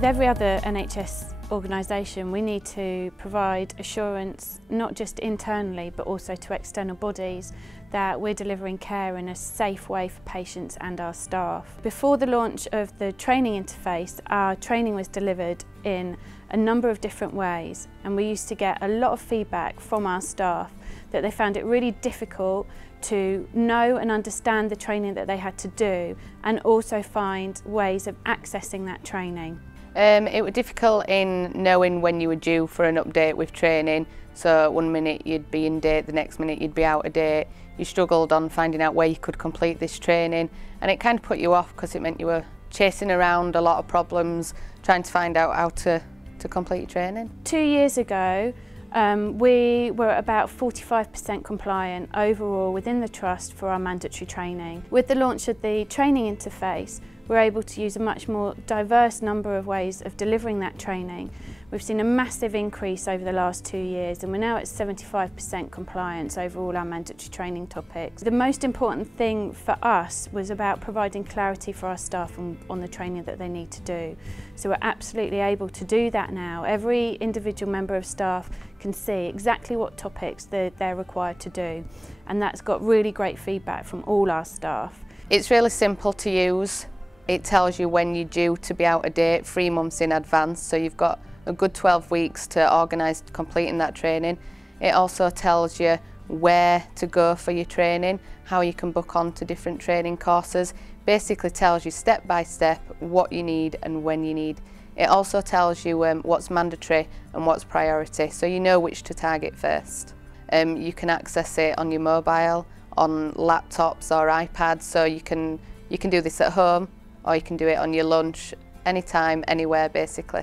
With every other NHS organisation, we need to provide assurance not just internally but also to external bodies that we're delivering care in a safe way for patients and our staff. Before the launch of the training interface, our training was delivered in a number of different ways, and we used to get a lot of feedback from our staff that they found it really difficult to know and understand the training that they had to do and also find ways of accessing that training. It was difficult in knowing when you were due for an update with training. So one minute you'd be in date, the next minute you'd be out of date. You struggled on finding out where you could complete this training, and it kind of put you off because it meant you were chasing around a lot of problems trying to find out how to complete your training. 2 years ago we were about 45% compliant overall within the Trust for our mandatory training. With the launch of the training interface, we're able to use a much more diverse number of ways of delivering that training. We've seen a massive increase over the last 2 years, and we're now at 75% compliance over all our mandatory training topics. The most important thing for us was about providing clarity for our staff on the training that they need to do. So we're absolutely able to do that now. Every individual member of staff can see exactly what topics they're required to do, and that's got really great feedback from all our staff. It's really simple to use. It tells you when you're due to be out of date 3 months in advance, so you've got a good 12 weeks to organise completing that training. It also tells you where to go for your training, how you can book on to different training courses. Basically tells you step by step what you need and when you need. It also tells you what's mandatory and what's priority, so you know which to target first. You can access it on your mobile, on laptops or iPads, so you can do this at home, or you can do it on your lunch, anytime, anywhere basically.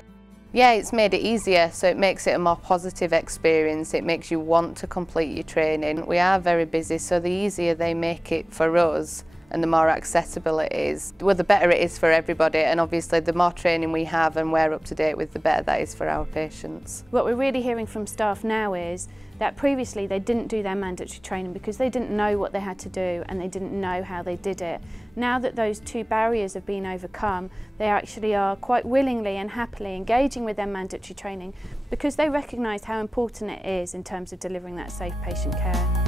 Yeah, it's made it easier, so it makes it a more positive experience. It makes you want to complete your training. We are very busy, so the easier they make it for us and the more accessible it is, well, the better it is for everybody, and obviously the more training we have and we're up to date with, the better that is for our patients. What we're really hearing from staff now is that previously they didn't do their mandatory training because they didn't know what they had to do and they didn't know how they did it. Now that those two barriers have been overcome, they actually are quite willingly and happily engaging with their mandatory training because they recognise how important it is in terms of delivering that safe patient care.